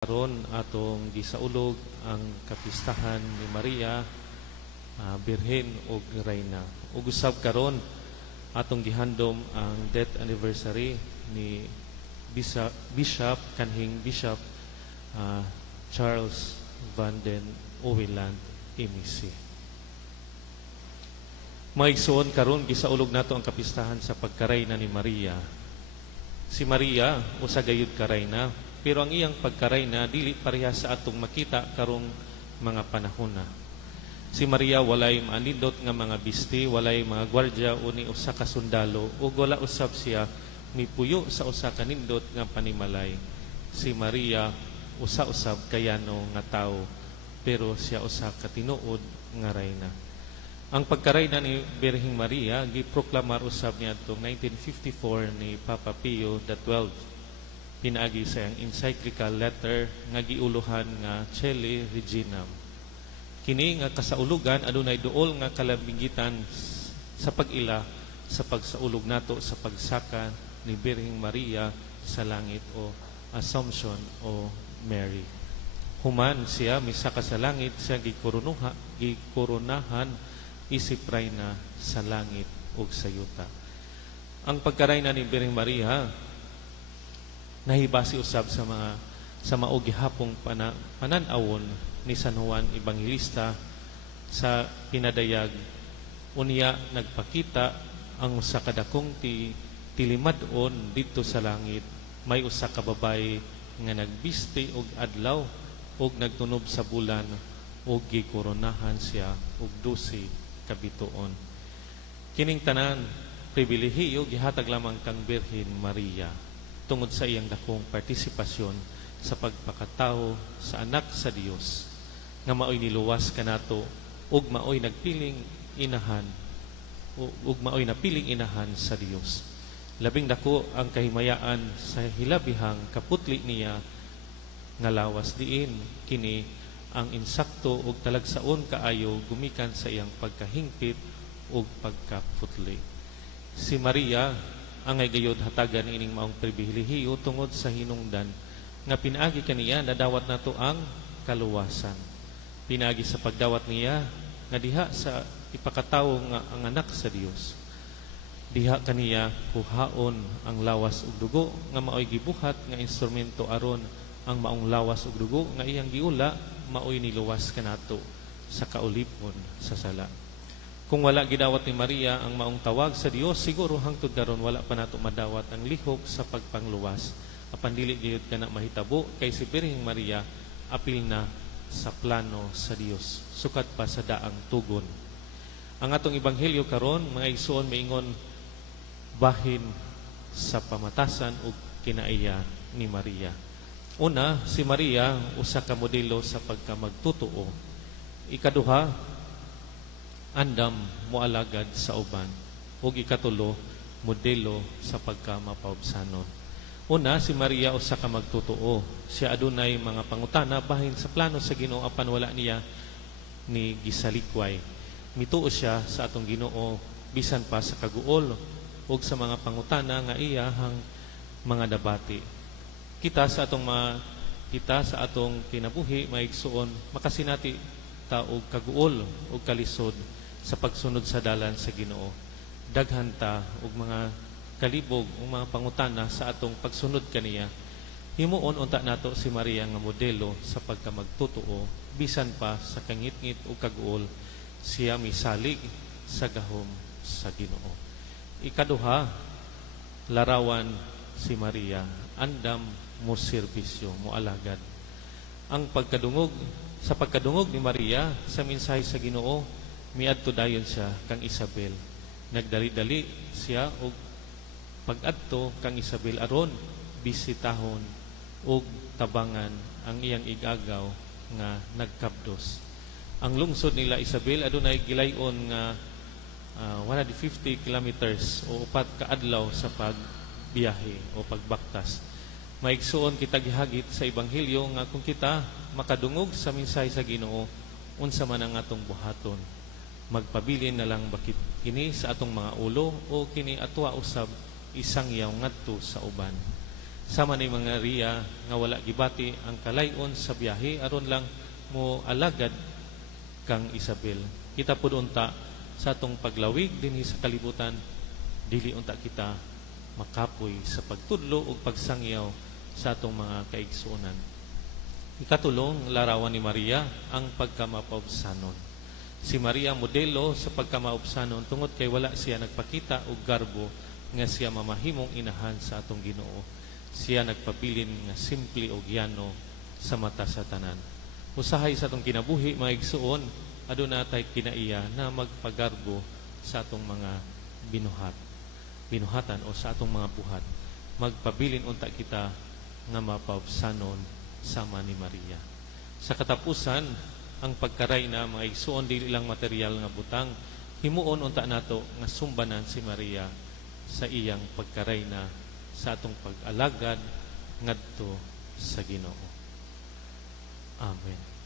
Karon atong gisaulog ang kapistahan ni Maria, Birhen ug Reyna. Ug usab karon atong gihandom ang death anniversary ni Bishop kanhing Bishop Charles Van den Oeland MEC. Maigsoon karon gisaulog nato ang kapistahan sa pagkarayna ni Maria. Si Maria usa gayud karayna, pero ang iyang pagkarayna dili pareha sa atong makita karong mga panahon na. Si Maria walay maanindot nga mga bisti, walay mga gwardya o ni usa ka sundalo, ug wala usab siya mipuyo sa usa ka nindot nga panimalay. Si Maria usa-usab kayano nga tawo, pero siya usa ka tinuod nga reyna. Ang pagkarayna ni Birheng Maria giproklamar usab niadtong 1954 ni Papa Pio XII. Pinaagi sa iyang encyclical letter nga giuluhan nga Caeli Reginam. Kini nga kasaulugan adunay duol nga kalambigitan sa pag-ila sa pagsaulog nato sa pagsaka ni Birheng Maria sa langit o Assumption o Mary. Human siya misaka sa langit, siya gikoronahan isip reyna sa langit ug sa yuta. Ang pagkarayna ni Birheng Maria nahibasi usab sa mao gihapong pananawon ni San Juan Evangelista sa pinadayag. Unya nagpakita ang usa ka dakong tilimadon didto sa langit. May usa ka babaye nga nagbisti og adlaw ug nagtunob sa bulan ug gikoronahan siya og 12 kabituon. Kining tanan pribilehiyo gihatag lamang kang Birhen Maria tungod sa iyang dakong partisipasyon sa pagpakatao sa anak sa Dios nga maoy niluwas kanato ug maoy nagpiling inahan ug maoy napiling inahan sa Dios. Labing dako ang kahimayaan sa hilabihang kaputli niya nga lawas diin kini ang insakto ug talagsaon kaayo gumikan sa iyang pagkahingpit ug pagkaputli. Si Maria ang ay gayod hatagan ining maong pribilehiyo tungod sa hinungdan nga pinaagi kaniya nadawat nato ang kaluwasan. Pinaagi sa pagdawat niya nga diha sa ipakatawo nga ang anak sa Dios. Diha kaniya kuhaon ang lawas ug dugo nga maoy gibuhat nga instrumento aron ang maong lawas ug dugo nga iyang giula maoy niluwas kanato sa kaulipon sa sala. Kung wala gidawat ni Maria ang maong tawag sa Dios, siguro hangtod karon wala pa nato madawat ang lihok sa pagpangluwas. Apan dili gyud kana mahitabo kay si Birheng Maria apil na sa plano sa Dios, sukat pa sa daang tugon. Ang atong ebanghelyo karon mga igsoon maingon bahin sa pamatasan ug kinaiya ni Maria. Una, si Maria usa ka modelo sa pagkamagtotoo. Ikaduha, andam moalagad sa uban. Ug ikatulo, modelo sa pagkamapaubsanon. Una, si Maria usa ka magtotoo. Siya adunay mga pangutana bahin sa plano sa Ginoo apan wala niya ni gisalikway. Mituo siya sa atong Ginoo bisan pa sa kaguol ug sa mga pangutana nga iyahang mga debate. Kita sa atong kinabuhi maigsuon makasinati ta og kaguol ug kalisod sa pagsunod sa dalan sa Ginoo. Daghan ta og mga kalibog o mga pangutana sa atong pagsunod kaniya. Himuon unta nato si Maria nga modelo sa pagkamagtotoo bisan pa sa kangit-ngit o kaguol siya misalig sa gahom sa Ginoo. Ikaduha, larawan si Maria andam mo serbisyo mo alagad. Ang pagkadungog ni Maria sa mensahe sa Ginoo miadto dayon siya kang Isabel. Nagdali-dali siya og pag-adto kang Isabel aron bisitahon ug tabangan ang iyang igagaw nga nagkabdos. Ang lungsod nila Isabel adunay gilayon nga 150 kilometers o 4 ka adlaw sa pagbiyahe o pagbaktas. Maigsuon kita gihagit sa ebanghelyo nga kung kita makadungog sa mensahe sa Ginoo unsa man ang atong buhaton, magpabilin na lang bakit kini sa atong mga ulo o kini atwa usab isang yaw ngadto sa uban. Sama ni mga Maria nga wala gibati ang kalayon sa biyahe aron lang mo alagad kang Isabel. Kita pud unta sa atong paglawig dinhi sa kalibutan, dili unta kita makapoy sa pagtudlo ug pagsangyaw sa atong mga kaigsuonan. Ikatulong, larawan ni Maria ang pagkamapaubsanon. Si Maria modelo sa pagkamaubsanon tungod kay wala siya nagpakita og garbo nga siya mamahimong inahan sa atong Ginoo. Siya nagpabilin nga simple og yano sa mata sa tanan. Usahay sa atong kinabuhi, mga igsuon, aduna tay kinaiya na magpagarbo sa atong mga binuhatan o sa atong mga buhat. Magpabilin unta kita nga mapaubsanon sama ni Maria. Sa katapusan, ang pagkaray na mga igsuon dili lang material nga butang, himuon unta nato nga sumbanan si Maria sa iyang pagkaray na sa atong pag-alagad ngadto sa Ginoo. Amen.